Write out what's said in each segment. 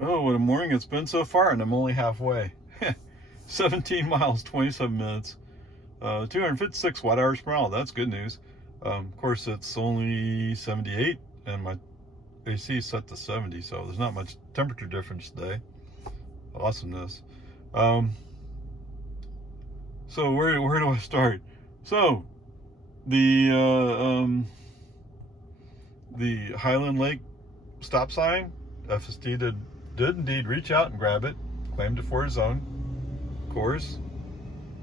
Oh, what a morning it's been so far, and I'm only halfway. 17 miles, 27 minutes, 256 watt hours per mile. That's good news. Of course, it's only 78, and my AC is set to 70, so there's not much temperature difference today. Awesomeness. Um, so where do I start? So the Highland Lake stop sign, FSD did indeed reach out and grab it, claimed it for his own. Of course,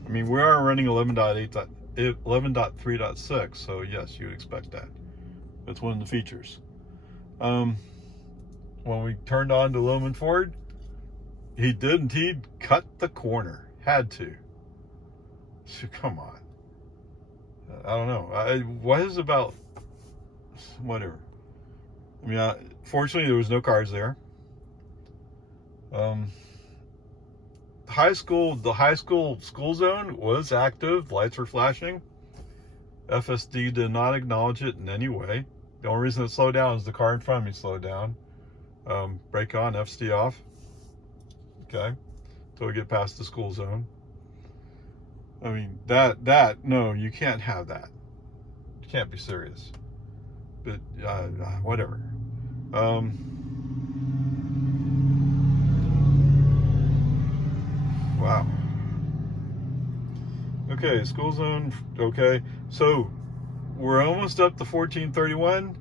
I mean, we are running 11.3.6, so yes, you would expect that. That's one of the features. When we turned on to Loman Ford, he did indeed cut the corner. Had to. So, come on. I don't know. What is about... Whatever. I mean, fortunately, there was no cars there. The high school school zone was active. Lights were flashing. FSD did not acknowledge it in any way. The only reason it slowed down is the car in front of me slowed down. Brake on, FSD off. Okay, until we get past the school zone. I mean, no, you can't have that. You can't be serious. But whatever. Wow. Okay, school zone. Okay, so we're almost up to 1431.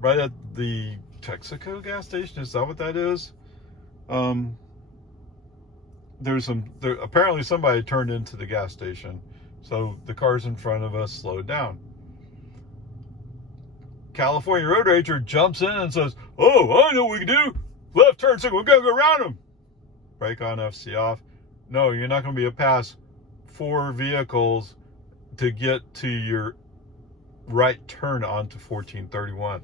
Right at the Texaco gas station. Is that what that is? Apparently somebody turned into the gas station, so the cars in front of us slowed down. California Road Ranger jumps in and says, "Oh, I know what we can do. Left turn signal, we're gonna go around them." Brake on, FC off. No, you're not gonna be able to pass 4 vehicles to get to your right turn onto 1431.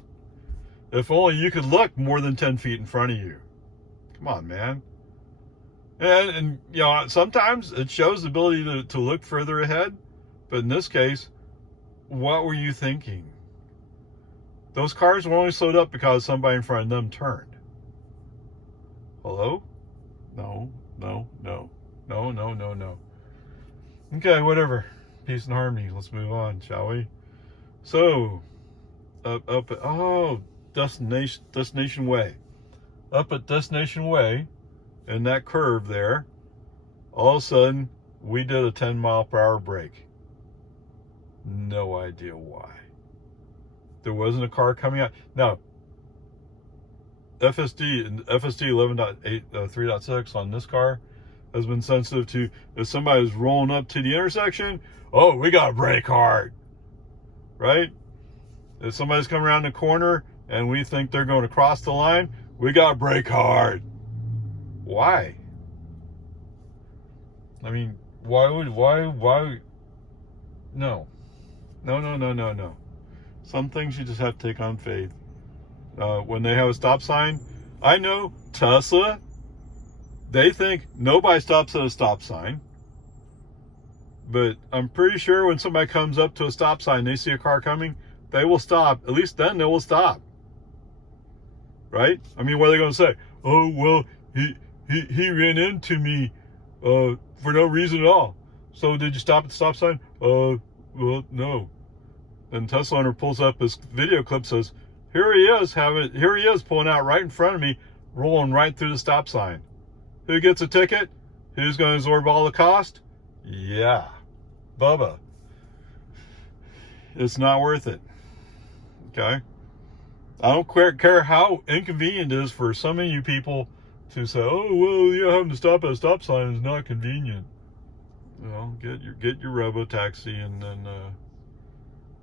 If only you could look more than 10 feet in front of you. Come on, man. And you know, sometimes it shows the ability to look further ahead, but in this case, what were you thinking? Those cars were only slowed up because somebody in front of them turned. Hello? No. Okay, whatever. Peace and harmony. Let's move on, shall we? So, Destination Way. Up at Destination Way, in that curve there, all of a sudden, we did a 10-mile-per-hour brake. No idea why. There wasn't a car coming out. Now, FSD 11.3.6 on this car has been sensitive to if somebody's rolling up to the intersection, oh, we got to brake hard, right? If somebody's coming around the corner and we think they're going to cross the line, we got to brake hard. Why? I mean, why? No. Some things you just have to take on faith. When they have a stop sign, I know Tesla, they think nobody stops at a stop sign. But I'm pretty sure when somebody comes up to a stop sign, they see a car coming, they will stop. At least then they will stop. Right? I mean, what are they going to say? Oh, well, he ran into me for no reason at all. So did you stop at the stop sign? Well, no. And Tesla owner pulls up his video clip, says, here he is pulling out right in front of me, rolling right through the stop sign. Who gets a ticket? Who's going to absorb all the cost? Yeah, Bubba. It's not worth it. Okay? I don't care how inconvenient it is for some of you people to say, oh, well, yeah, having to stop at a stop sign is not convenient. Well, get your robo-taxi and then,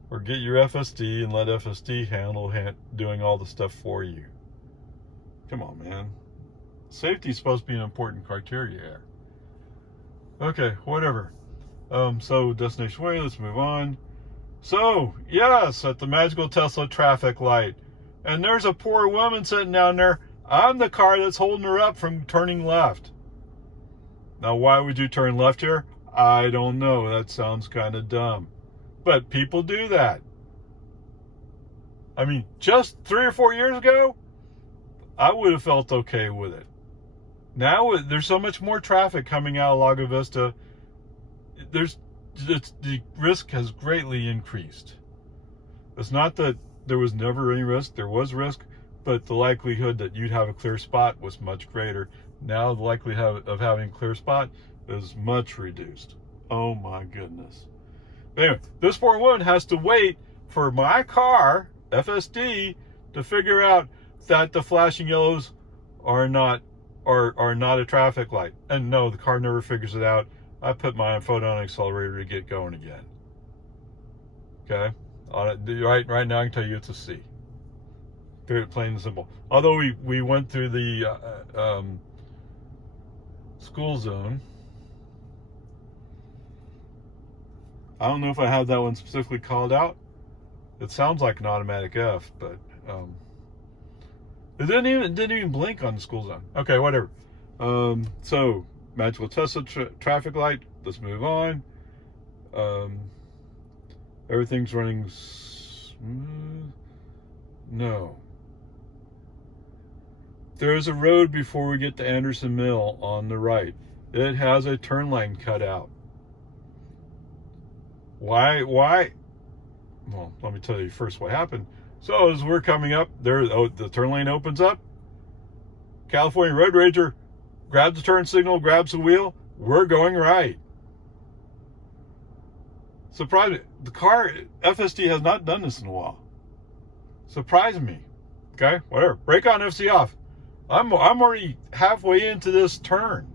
or get your FSD and let FSD handle doing all the stuff for you. Come on, man. Safety is supposed to be an important criteria here. Okay, whatever. So Destination Way, let's move on. So, yes, at the magical Tesla traffic light. And there's a poor woman sitting down there. I'm the car that's holding her up from turning left. Now, why would you turn left here? I don't know. That sounds kind of dumb. But people do that. I mean, just 3 or 4 years ago, I would have felt okay with it. Now there's so much more traffic coming out of Lago Vista. The risk has greatly increased. It's not that there was never any risk. There was risk, but the likelihood that you'd have a clear spot was much greater. Now the likelihood of having a clear spot is much reduced. Oh my goodness. Anyway, this poor woman has to wait for my car, FSD, to figure out that the flashing yellows are not a traffic light. And no, the car never figures it out. I put my foot on an accelerator to get going again. Okay? Right now I can tell you it's a C. Very plain and simple. Although we went through the school zone. I don't know if I have that one specifically called out. It sounds like an automatic F, but it didn't even blink on the school zone. Okay, whatever. So Magical Tesla traffic light. Let's move on. Everything's running smooth. No. There's a road before we get to Anderson Mill on the right. It has a turn lane cut out. Why? Well, let me tell you first what happened. So as we're coming up, the turn lane opens up. California Road Ranger grabs the turn signal, grabs the wheel. We're going right. Surprised me. The car, FSD, has not done this in a while. Surprised me. Okay, whatever. Brake on, FC off. I'm already halfway into this turn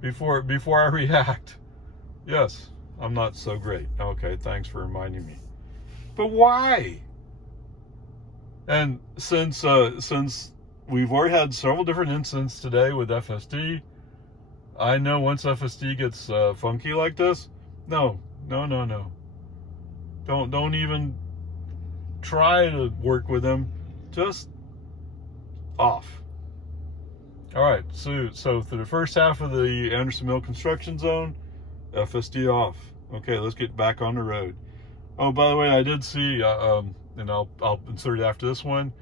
before I react. Yes, I'm not so great. Okay, thanks for reminding me. But why? And since we've already had several different incidents today with FSD, I know once FSD gets funky like this, no. Don't even try to work with them. Just off. All right, so for the first half of the Anderson Mill construction zone, FSD off. Okay, let's get back on the road. Oh, by the way, I did see, and I'll insert it after this one.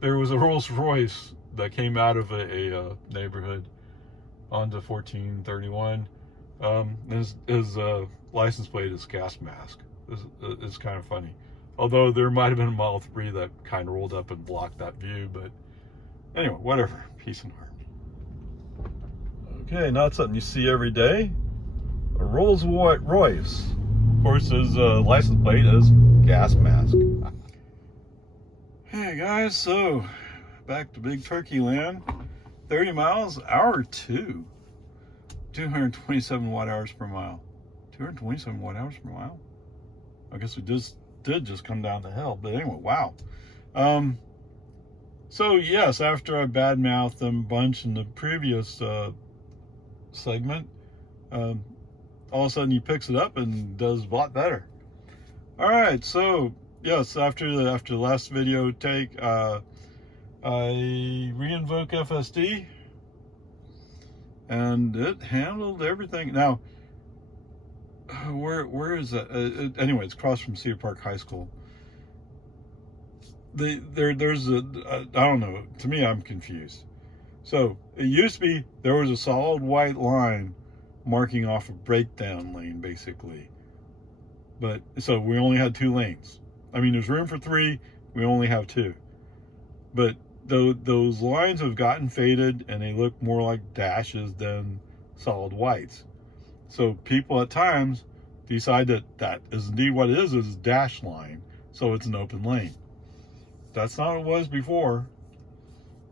There was a Rolls Royce that came out of a neighborhood onto 1431. His license plate is gas mask. It's kind of funny. Although there might have been a Model 3 that kind of rolled up and blocked that view, but anyway, whatever. Peace and harmony. Okay, not something you see every day. A Rolls Royce. Of course, his license plate is gas mask. Hey guys, so back to Big Turkey Land. 30 miles, hour 2. 227 watt hours per mile. 227 watt hours per mile? I guess we did just come down the hill, but anyway, wow. So yes, after I badmouthed them a bunch in the previous segment, all of a sudden he picks it up and does a lot better. All right, so yes, after the last video take, I re-invoke FSD, and it handled everything. Now, where is that? Anyway, it's across from Cedar Park High School. There's a I don't know. To me, I'm confused. So it used to be there was a solid white line marking off a breakdown lane, basically. But so we only had 2 lanes. I mean, there's room for 3. We only have 2. But those lines have gotten faded, and they look more like dashes than solid whites. So people at times decide that is indeed what it is a dash line. So it's an open lane. That's not what it was before.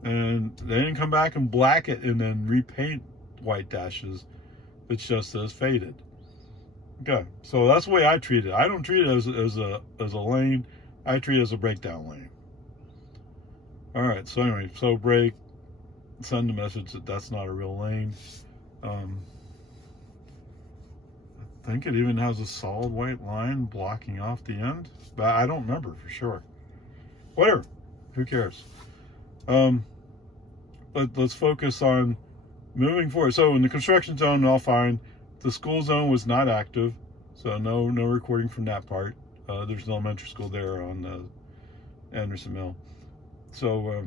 And they didn't come back and black it and then repaint white dashes. It's just as faded. Okay, so that's the way I treat it. I don't treat it as a lane. I treat it as a breakdown lane. All right, so anyway, so brake, send a message that that's not a real lane. I think it even has a solid white line blocking off the end, but I don't remember for sure. Whatever, who cares? Let's focus on moving forward. So in the construction zone, all fine. The school zone was not active, so no recording from that part. There's an elementary school there on Anderson Mill. So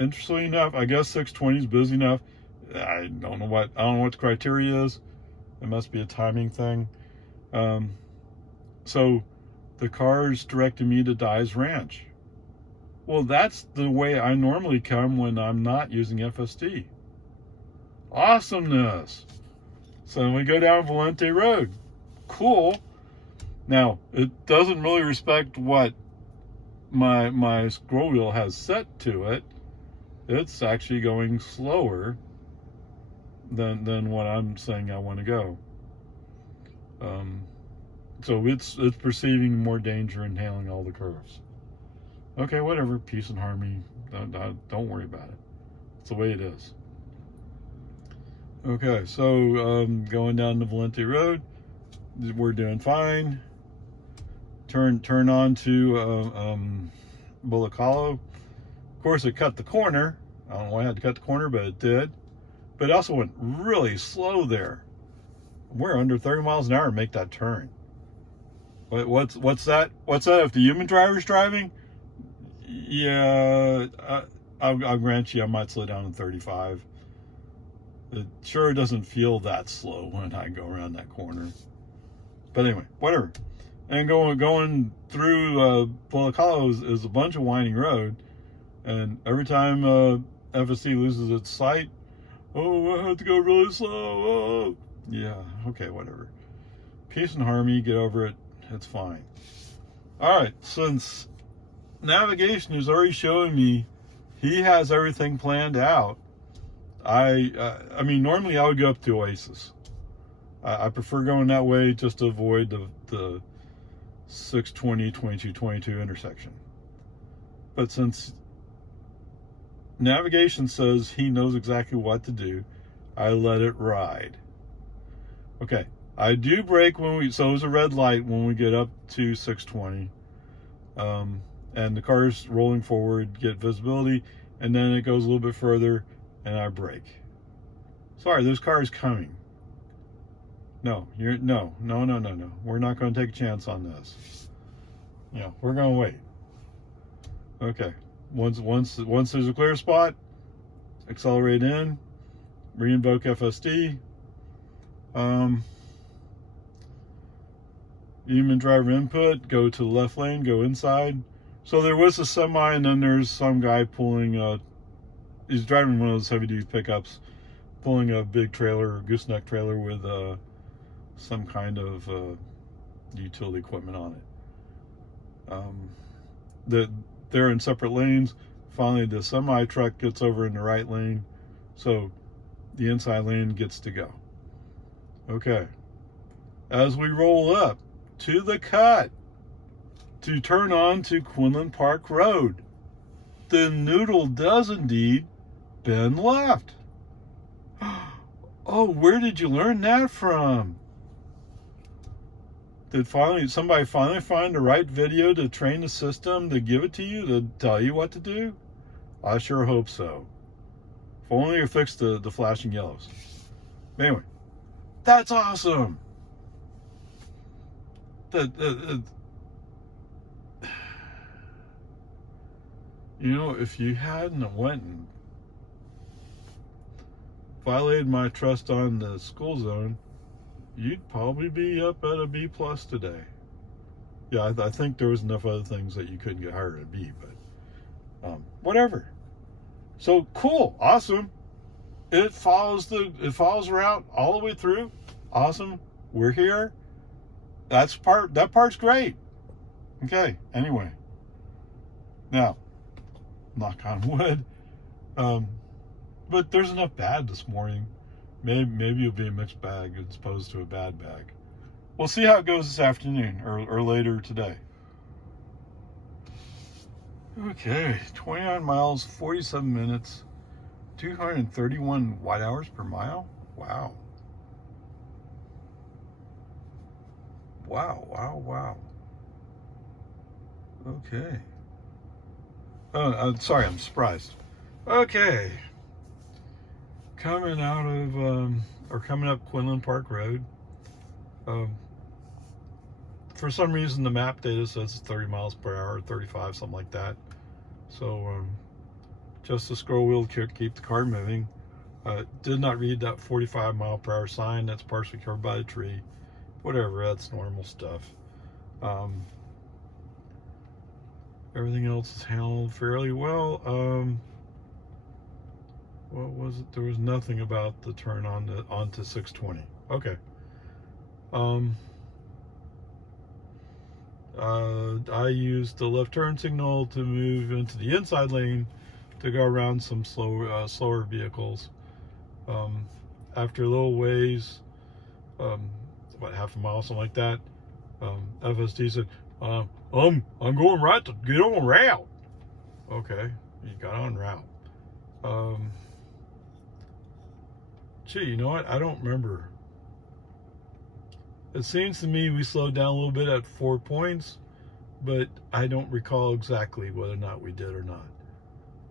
interestingly enough, I guess 620 is busy enough. I don't know what the criteria is. It must be a timing thing. So the car's directing me to Steiner Ranch. Well, that's the way I normally come when I'm not using FSD. Awesomeness. So we go down Valente Road. Cool. Now, it doesn't really respect what my scroll wheel has set to it. It's actually going slower than what I'm saying I want to go. So it's perceiving more danger and handling all the curves. Okay, whatever. Peace and harmony. Don't worry about it. It's the way it is. Okay, so going down the Valente Road, we're doing fine. Turn on to Bullock Hollow. Of course, it cut the corner. I don't know why I had to cut the corner, but it did. But it also went really slow there. We're under 30 miles an hour to make that turn. What's that? What's that if the human driver's driving? Yeah, I'll grant you I might slow down to 35. It sure doesn't feel that slow when I go around that corner. But anyway, whatever. And going through Bullock Hollow is a bunch of winding road. And every time FSD loses its sight, oh, I have to go really slow. Oh. Yeah, okay, whatever. Peace and harmony, get over it. It's fine. All right, since navigation is already showing me he has everything planned out, I mean, normally I would go up to Oasis. I prefer going that way just to avoid the 620, 22 intersection. But since navigation says he knows exactly what to do, I let it ride. Okay, I do brake so it was a red light when we get up to 620. And the car's rolling forward, get visibility, and then it goes a little bit further, and I brake. Sorry, there's cars coming. No. We're not going to take a chance on this. Yeah, we're going to wait. Okay. Once there's a clear spot, accelerate in, re-invoke FSD. Human driver input, go to the left lane, go inside. So there was a semi, and then there's some guy pulling, he's driving one of those heavy-duty pickups, pulling a big trailer, gooseneck trailer with some kind of utility equipment on it. They're in separate lanes. Finally, the semi-truck gets over in the right lane, so the inside lane gets to go. Okay. As we roll up to the cut to turn on to Quinlan Park Road, the noodle does indeed bend left. Oh, where did you learn that from? Did somebody finally find the right video to train the system to give it to you, to tell you what to do? I sure hope so. If only you fix the flashing yellows. Anyway, that's awesome. You know, if you hadn't went and violated my trust on the school zone, you'd probably be up at a B+ today. Yeah, I think there was enough other things that you couldn't get higher at a B, but whatever. So cool, awesome. It follows the route all the way through. Awesome. We're here. That part's great. Okay, anyway. Now, knock on wood. But there's enough bad this morning. Maybe it'll be a mixed bag as opposed to a bad bag. We'll see how it goes this afternoon or later today. Okay, 29 miles, 47 minutes, 231 watt-hours per mile. Wow. Wow. Okay. Sorry, I'm surprised. Okay. Coming up Quinlan Park Road. For some reason, the map data says 30 miles per hour, 35, something like that. So, just the scroll wheel to keep the car moving. Did not read that 45-mile-per-hour sign that's partially covered by a tree. Whatever, that's normal stuff. Everything else is handled fairly well. What was it? There was nothing about the turn on onto 620. Okay. I used the left turn signal to move into the inside lane to go around some slower vehicles. After a little ways, about half a mile, something like that, FSD said, I'm going right to get on route. Okay, you got on route. Gee, you know what? I don't remember. It seems to me we slowed down a little bit at 4 points, but I don't recall exactly whether or not we did or not.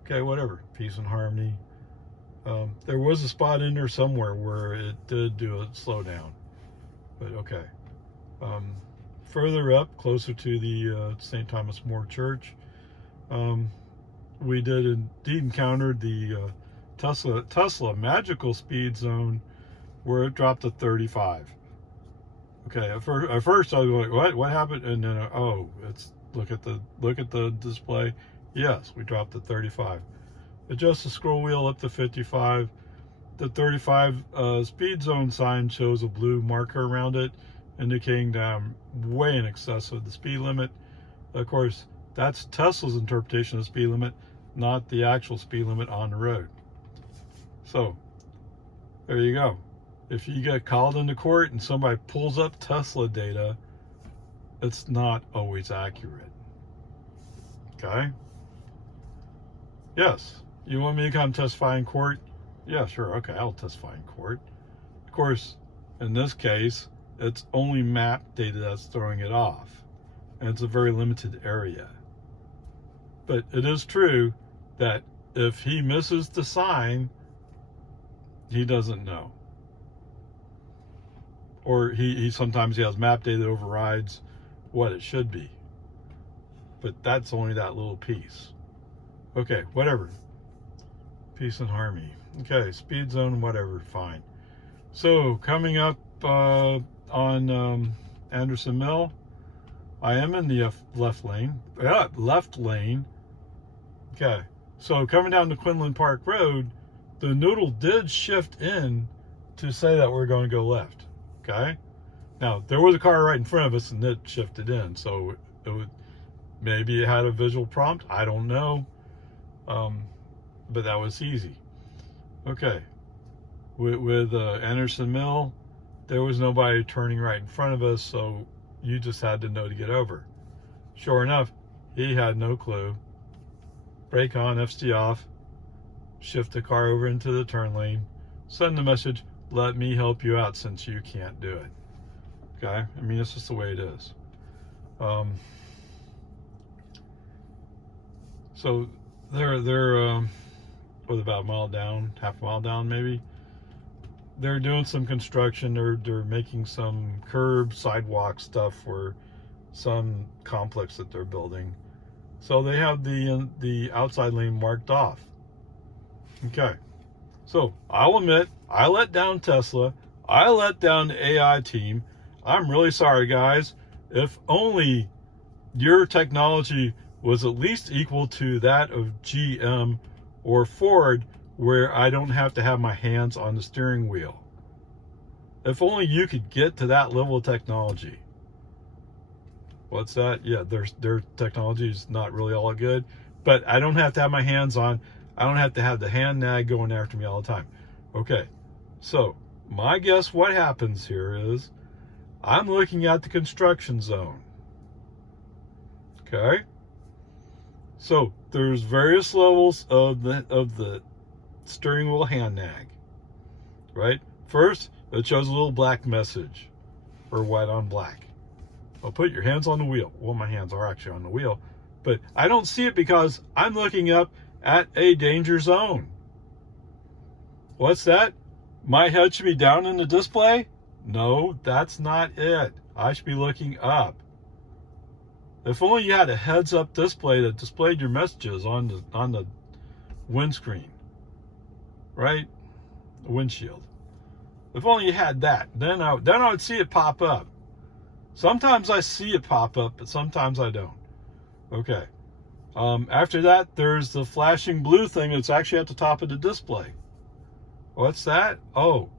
Okay, whatever. Peace and harmony. There was a spot in there somewhere where it did do a slowdown, but okay. Further up, closer to the St. Thomas More Church, we did indeed encounter the Tesla magical speed zone where it dropped to 35. Okay, at first I was like, what happened? And then it's look at the display. Yes, we dropped to 35. Adjust the scroll wheel up to 55. The 35 speed zone sign shows a blue marker around it, indicating that I'm way in excess of the speed limit. Of course, that's Tesla's interpretation of the speed limit, not the actual speed limit on the road. So, there you go. If you get called into court and somebody pulls up Tesla data, it's not always accurate. Okay? Yes. You want me to come testify in court? Yeah, sure. Okay, I'll testify in court. Of course, in this case, it's only map data that's throwing it off. And it's a very limited area. But it is true that if he misses the sign, he doesn't know. Or he sometimes he has map data that overrides what it should be. But that's only that little piece. Okay, whatever. Peace and harmony. Okay, speed zone, whatever, fine. So, coming up on Anderson Mill, I am in the left lane. Okay, so coming down to Quinlan Park Road, the noodle did shift in to say that we're going to go left. Okay, now there was a car right in front of us and it shifted in, so maybe it had a visual prompt. I don't know, but that was easy. Okay, with Anderson Mill, there was nobody turning right in front of us, so you just had to know to get over. Sure enough, he had no clue. Brake on, FSD off, shift the car over into the turn lane, send the message, let me help you out since you can't do it. Okay, I mean, it's just the way it is. So they're with about a mile down, half a mile down maybe. They're doing some construction. They're making some curb sidewalk stuff for some complex that they're building. So they have the outside lane marked off. Okay. So I'll admit, I let down Tesla. I let down the AI team. I'm really sorry, guys. If only your technology was at least equal to that of GM or Ford, where I don't have to have my hands on the steering wheel. If only you could get to that level of technology. What's that? Yeah, their technology is not really all good, but I don't have to have my hands on. I don't have to have the hand nag going after me all the time. Okay, so my guess what happens here is I'm looking at the construction zone. Okay, so there's various levels of the steering wheel hand nag, right? First, it shows a little black message, or white on black. I'll put your hands on the wheel. Well, my hands are actually on the wheel, but I don't see it because I'm looking up at a danger zone. What's that? My head should be down in the display? No, that's not it. I should be looking up. If only you had a heads-up display that displayed your messages on the windscreen, right? The windshield. If only you had that, then I would see it pop up. Sometimes I see it pop up, but sometimes I don't. Okay. After that, there's the flashing blue thing that's actually at the top of the display. What's that? Oh,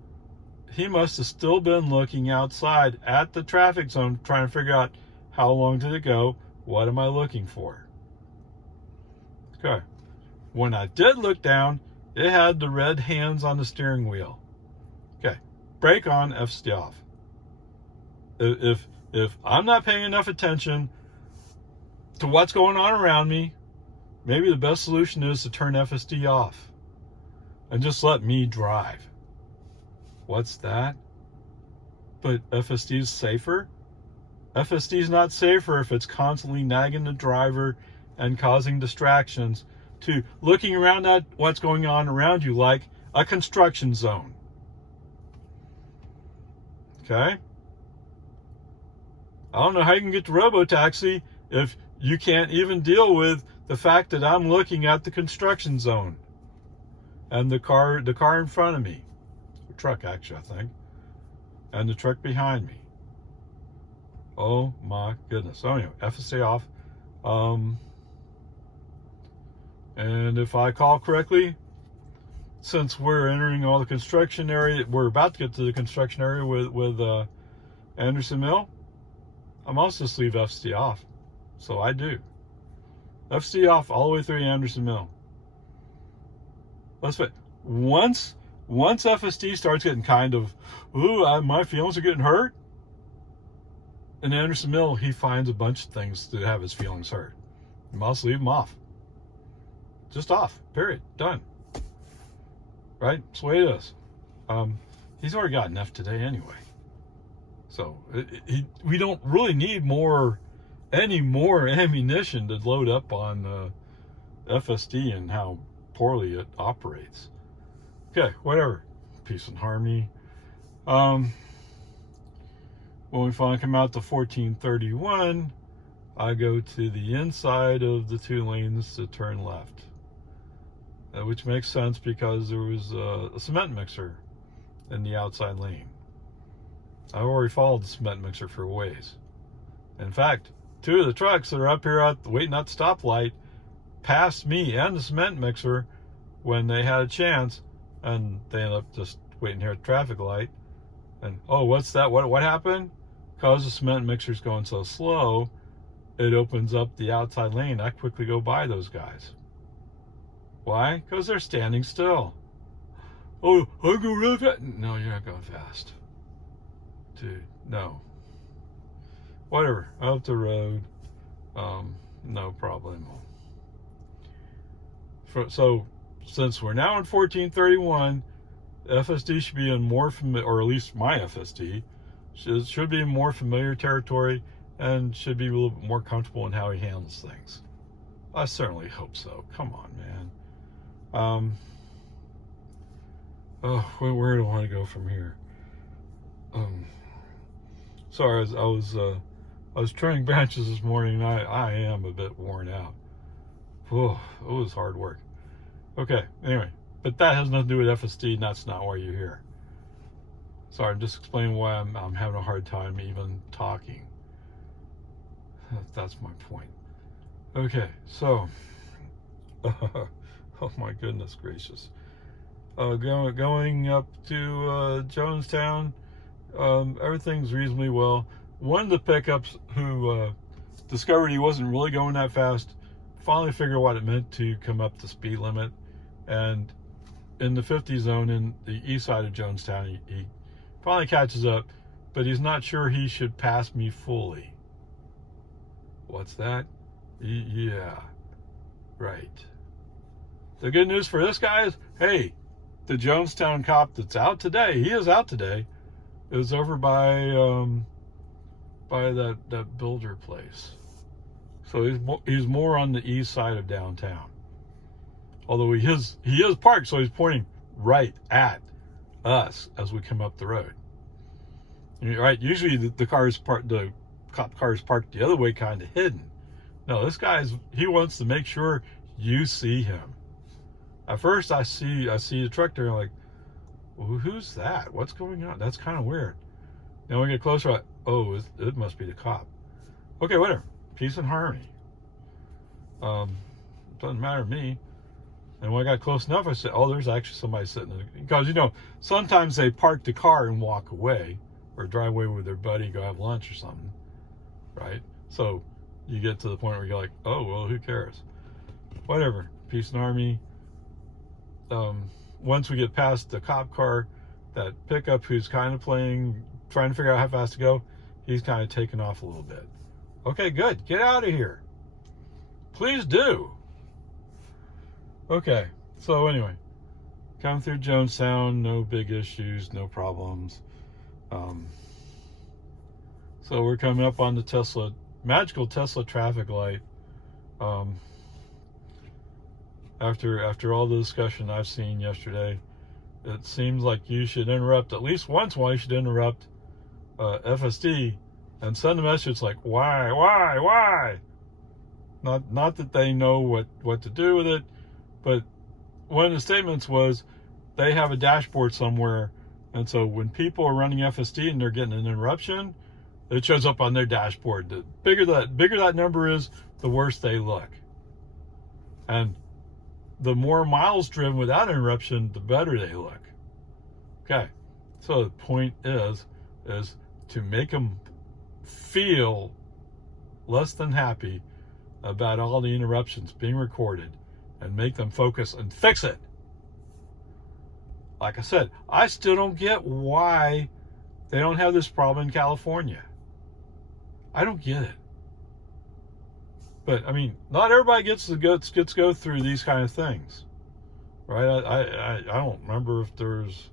he must have still been looking outside at the traffic zone, trying to figure out how long did it go? What am I looking for? Okay. When I did look down, it had the red hands on the steering wheel. Okay. Brake on, FSD off. If I'm not paying enough attention to what's going on around me, maybe the best solution is to turn FSD off and just let me drive. What's that? But FSD is safer? FSD is not safer if it's constantly nagging the driver and causing distractions to looking around at what's going on around you, like a construction zone. Okay? I don't know how you can get to robotaxi if you can't even deal with the fact that I'm looking at the construction zone and the car in front of me, the truck actually, I think, and the truck behind me. Oh my goodness. So anyway, FSA off. And if I call correctly, since we're entering all the construction area, we're about to get to the construction area with Anderson Mill, I must just leave FSD off. So I do. FSD off all the way through Anderson Mill. Let's wait. Once FSD starts getting kind of, my feelings are getting hurt, in Anderson Mill, he finds a bunch of things to have his feelings hurt. You must leave them off. Just off. Period. Done. Right? That's the way it is. He's already got enough today anyway. So we don't really need any more ammunition to load up on FSD and how poorly it operates. Okay, whatever. Peace and harmony. When we finally come out to 1431, I go to the inside of the 2 lanes to turn left, which makes sense because there was a cement mixer in the outside lane. I've already followed the cement mixer for a ways. In fact, 2 of the trucks that are up here waiting at the stoplight passed me and the cement mixer when they had a chance, and they ended up just waiting here at the traffic light. And what's that? What happened? Because the cement mixer's going so slow, it opens up the outside lane. I quickly go by those guys. Why? Because they're standing still. Oh, I go really fast. No, you're not going fast. Dude, no. Whatever. Out the road. No problem. So, since we're now in 1431, FSD should be in more familiar, or at least my FSD, should be in more familiar territory and should be a little bit more comfortable in how he handles things. I certainly hope so. Come on, man. Where do I want to go from here? Sorry, I was trimming branches this morning, and I am a bit worn out. It was hard work. Okay, anyway, but that has nothing to do with FSD, and that's not why you're here. Sorry, I'm just explaining why I'm having a hard time even talking. That's my point. Okay, so, oh my goodness gracious. Going up to Jonestown, everything's reasonably well. One of the pickups who discovered he wasn't really going that fast finally figured out what it meant to come up the speed limit, and in the 50 zone in the east side of Jonestown, he finally catches up, but he's not sure he should pass me fully. What's that? Yeah, right. The good news for this guy is, hey, the Jonestown cop that's out today, he is out today, is over by that builder place. So he's more on the east side of downtown. Although he is parked, so he's pointing right at us as we come up the road. Right? Usually the cop car is parked the other way, kind of hidden. No, this he wants to make sure you see him. At first, I see the truck there, and I'm like, well, who's that? What's going on? That's kind of weird. Then we get closer, like, oh, it must be the cop. Okay, whatever. Peace and harmony. Doesn't matter to me. And when I got close enough, I said, oh, there's actually somebody sitting there. Because, sometimes they park the car and walk away, or drive away with their buddy, go have lunch or something, right? So you get to the point where you're like, oh, well, who cares? Whatever. Peace and harmony. Once we get past the cop car, that pickup who's kind of trying to figure out how fast to go, he's kind of taking off a little bit. Okay, good. Get out of here. Please do. Okay, so anyway, come through Jonestown, no big issues, no problems. So we're coming up on the magical Tesla traffic light. After all the discussion I've seen yesterday, it seems like you should interrupt at least once. Why you should interrupt FSD and send a message like, why? Not that they know what to do with it, but one of the statements was they have a dashboard somewhere, and so when people are running FSD and they're getting an interruption, it shows up on their dashboard. The bigger that number is, the worse they look. And the more miles driven without interruption, the better they look. Okay, so the point is to make them feel less than happy about all the interruptions being recorded and make them focus and fix it. Like I said, I still don't get why they don't have this problem in California. I don't get it. But, I mean, not everybody gets to go through these kind of things. Right? I don't remember if there's...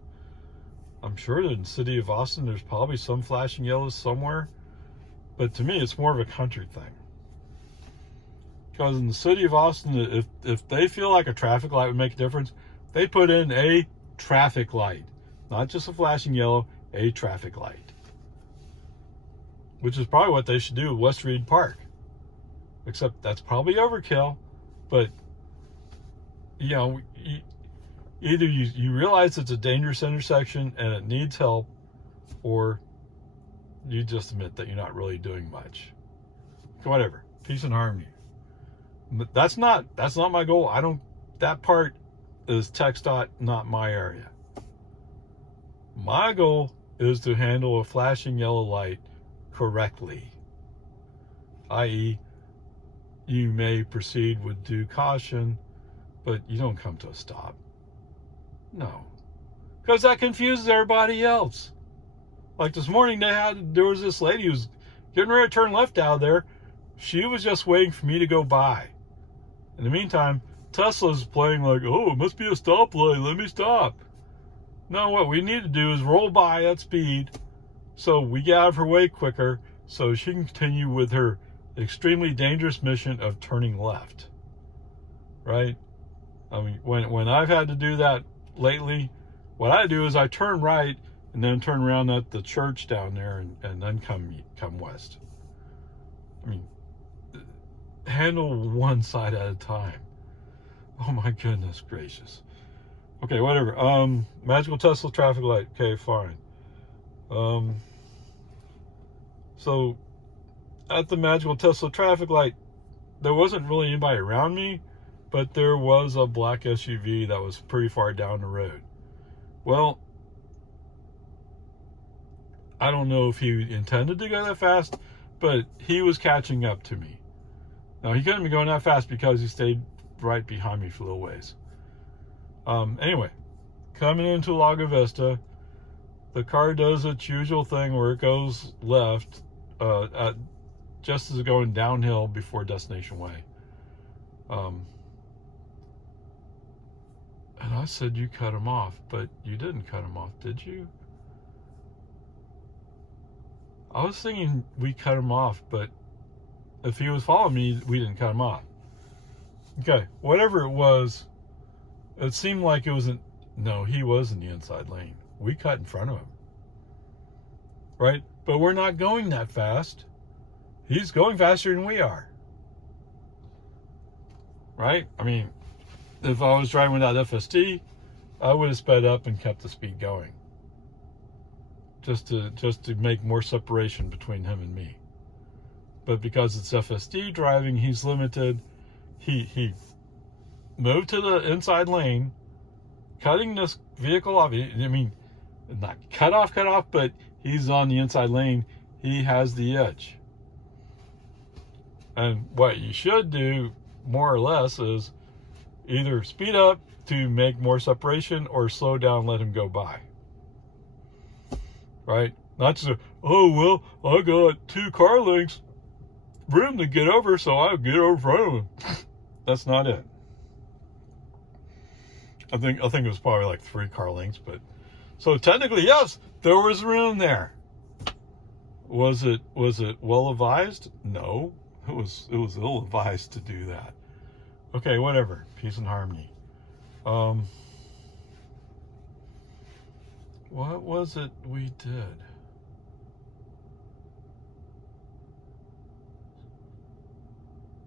I'm sure that in the city of Austin there's probably some flashing yellows somewhere. But to me, it's more of a country thing. Because in the city of Austin, if they feel like a traffic light would make a difference, they put in a traffic light. Not just a flashing yellow, a traffic light. Which is probably what they should do at West Reed Park. Except that's probably overkill. But, either you realize it's a dangerous intersection and it needs help, or you just admit that you're not really doing much. Whatever. Peace and harmony. But that's not my goal. That part is TxDOT, not my area. My goal is to handle a flashing yellow light correctly. I.e., you may proceed with due caution, but you don't come to a stop. No. Because that confuses everybody else. Like this morning, there was this lady who was getting ready to turn left out of there. She was just waiting for me to go by. In the meantime, Tesla's playing like, oh, it must be a stoplight, let me stop. No, what we need to do is roll by at speed so we get out of her way quicker so she can continue with her extremely dangerous mission of turning left. Right? I mean, when I've had to do that lately, what I do is I turn right and then turn around at the church down there and then come west. I mean, handle one side at a time. Oh my goodness gracious. Okay, whatever. Magical Tesla traffic light. Okay, fine. So at the Magical Tesla traffic light, there wasn't really anybody around me, but there was a black SUV that was pretty far down the road. Well, I don't know if he intended to go that fast, but he was catching up to me. Now, he couldn't be going that fast because he stayed right behind me for a little ways. Anyway, coming into Lago Vista, the car does its usual thing where it goes left just as it's going downhill before Destination Way. And I said you cut him off, but you didn't cut him off, did you? I was thinking we cut him off, but if he was following me, we didn't cut him off. Okay, whatever it was, it seemed like it wasn't... No, he was in the inside lane. We cut in front of him. Right? But we're not going that fast. He's going faster than we are. Right? I mean, If I was driving without FSD, I would have sped up and kept the speed going. Just to make more separation between him and me. But because it's FSD driving, he's limited. He moved to the inside lane, cutting this vehicle off. I mean, not cut off, but he's on the inside lane. He has the edge. And what you should do, more or less, is either speed up to make more separation or slow down, let him go by. Right? Not just, oh, well, I got 2 car lengths room to get over, so I'll get over in front of him. That's not it. I think it was probably like 3 car lengths, but so technically, yes, there was room there. Was it well advised? No, it was ill advised to do that. Okay, whatever. Peace and harmony. What was it we did?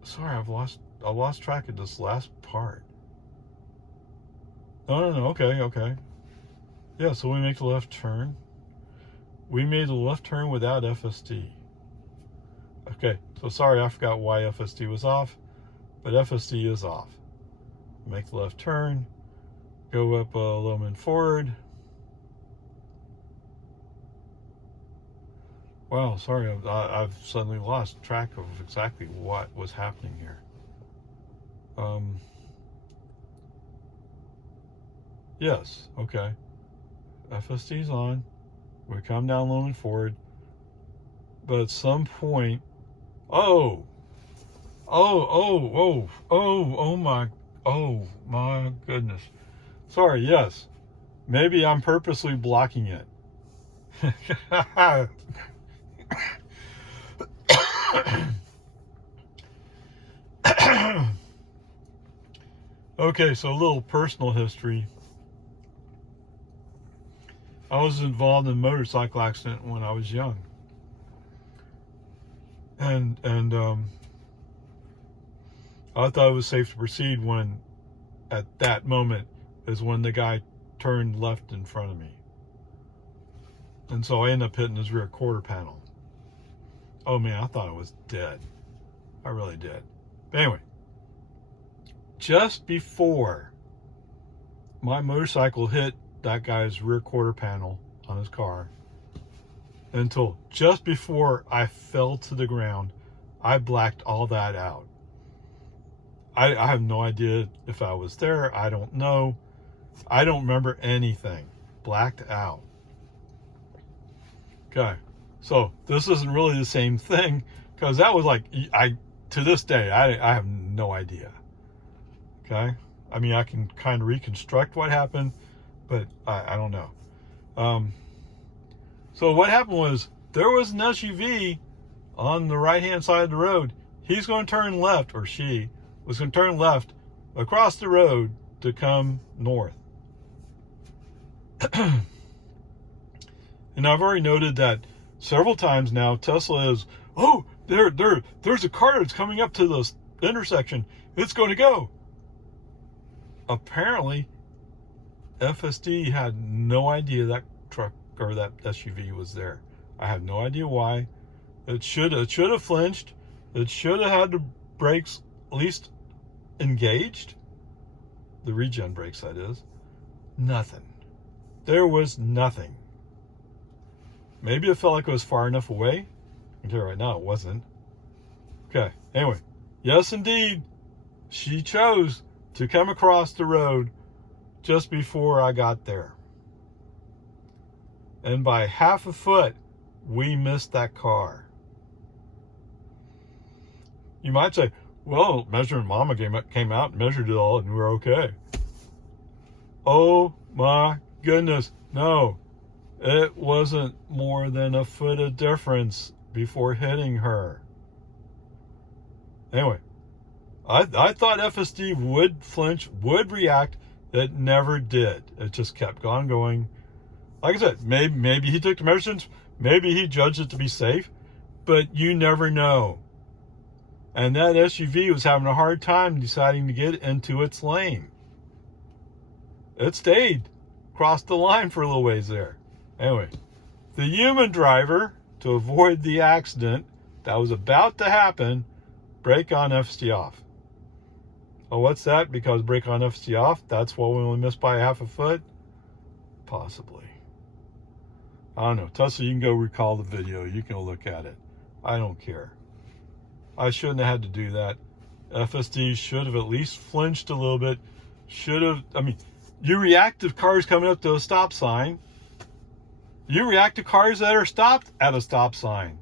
Sorry, I lost track of this last part. No. Okay. Yeah, so we make the left turn. We made the left turn without FSD. Okay, so sorry, I forgot why FSD was off, but FSD is off. Make the left turn, go up Loman Ford. Wow, sorry, I've suddenly lost track of exactly what was happening here. Yes, okay. FSD's on. We come down Loman Ford. But at some point, oh my goodness. Sorry, yes. Maybe I'm purposely blocking it. Okay, so a little personal history. I was involved in a motorcycle accident when I was young. And I thought it was safe to proceed when, at that moment, is when the guy turned left in front of me. And so I ended up hitting his rear quarter panel. Oh man, I thought I was dead. I really did. But anyway, just before my motorcycle hit that guy's rear quarter panel on his car, until just before I fell to the ground, I blacked all that out. I have no idea if I was there. I don't know. I don't remember anything. Blacked out. Okay. So this isn't really the same thing, because that was like, to this day, I have no idea. Okay. I mean, I can kind of reconstruct what happened, but I don't know. So what happened was, there was an SUV on the right-hand side of the road. He's going to turn left, or she was going to turn left across the road to come north. And I've already noted that several times now. Tesla is, oh, there's a car that's coming up to this intersection. It's going to go. Apparently, FSD had no idea that truck or that SUV was there. I have no idea why. It should have flinched. It should have had the brakes at least engaged. The regen brakes, that is. Nothing. There was nothing. Maybe it felt like it was far enough away. I can tell you right now, it wasn't. Okay, anyway. Yes, indeed. She chose to come across the road just before I got there. And by half a foot, we missed that car. You might say, well, Measuring Mama came out and measured it all and we were okay. Oh my goodness, no. It wasn't more than a foot of difference before hitting her. Anyway, I thought FSD would flinch, would react. It never did. It just kept on going. Like I said, maybe he took the measurements, maybe he judged it to be safe, but you never know. And that SUV was having a hard time deciding to get into its lane. It stayed. Crossed the line for a little ways there. Anyway, the human driver, to avoid the accident that was about to happen, brake on, FSD off. Oh, what's that? Because brake on, FSD off? That's why we only missed by half a foot? Possibly. I don't know. Tesla, you can go recall the video. You can go look at it. I don't care. I shouldn't have had to do that. FSD should have at least flinched a little bit. Should have, I mean, you react to cars coming up to a stop sign. You react to cars that are stopped at a stop sign.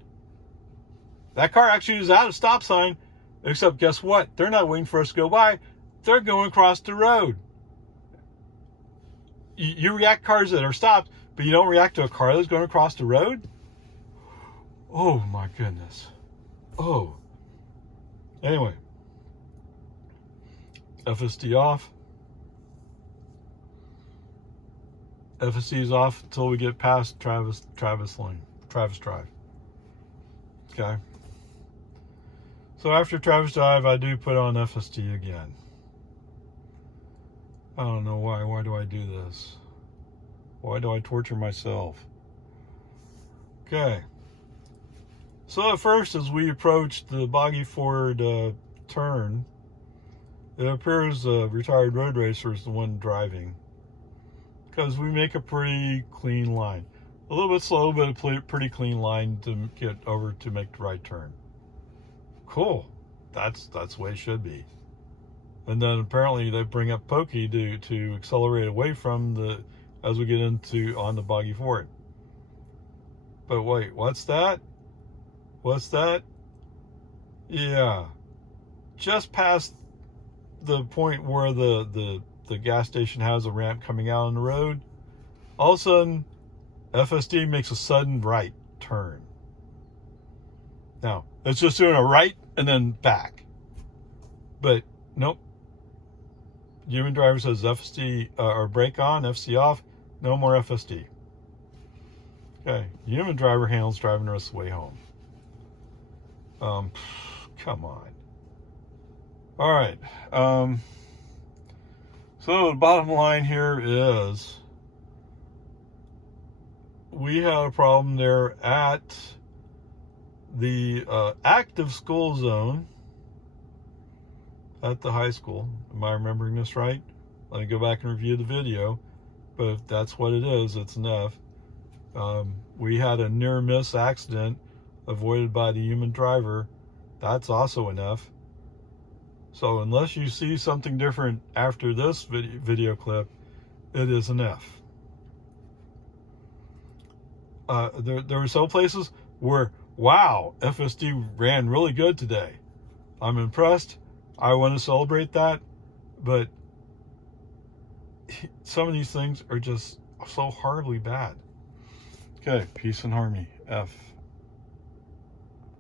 That car actually is at a stop sign, except guess what? They're not waiting for us to go by. They're going across the road. You react to cars that are stopped, but you don't react to a car that's going across the road? Oh my goodness. Oh. Anyway. FSD off. FSD is off until we get past Travis Drive. Okay. So after Travis Drive, I do put on FSD again. I don't know why. Why do I do this? Why do I torture myself? Okay. So at first, as we approach the Boggy Ford turn, it appears the retired road racer is the one driving. Because we make a pretty clean line. A little bit slow, but a pretty clean line to get over to make the right turn. Cool. That's the way it should be. And then apparently they bring up Pokey to accelerate away from the, as we get on the Boggy Ford. But wait, what's that? What's that? Yeah. Just past the point where the gas station has a ramp coming out on the road, all of a sudden, FSD makes a sudden right turn. Now, it's just doing a right and then back. But, nope. Human driver says FSD, or brake on, FSD off, no more FSD. Okay, human driver handles driving the rest of the way home. Come on. All right. So the bottom line here is we had a problem there at the active school zone at the high school. Am I remembering this right? Let me go back and review the video. But if that's what it is, it's enough. We had a near miss accident avoided by the human driver. That's also enough. So unless you see something different after this video clip, it is an F. There were some places where, wow, FSD ran really good today. I'm impressed. I want to celebrate that. But some of these things are just so horribly bad. Okay, peace and harmony. F.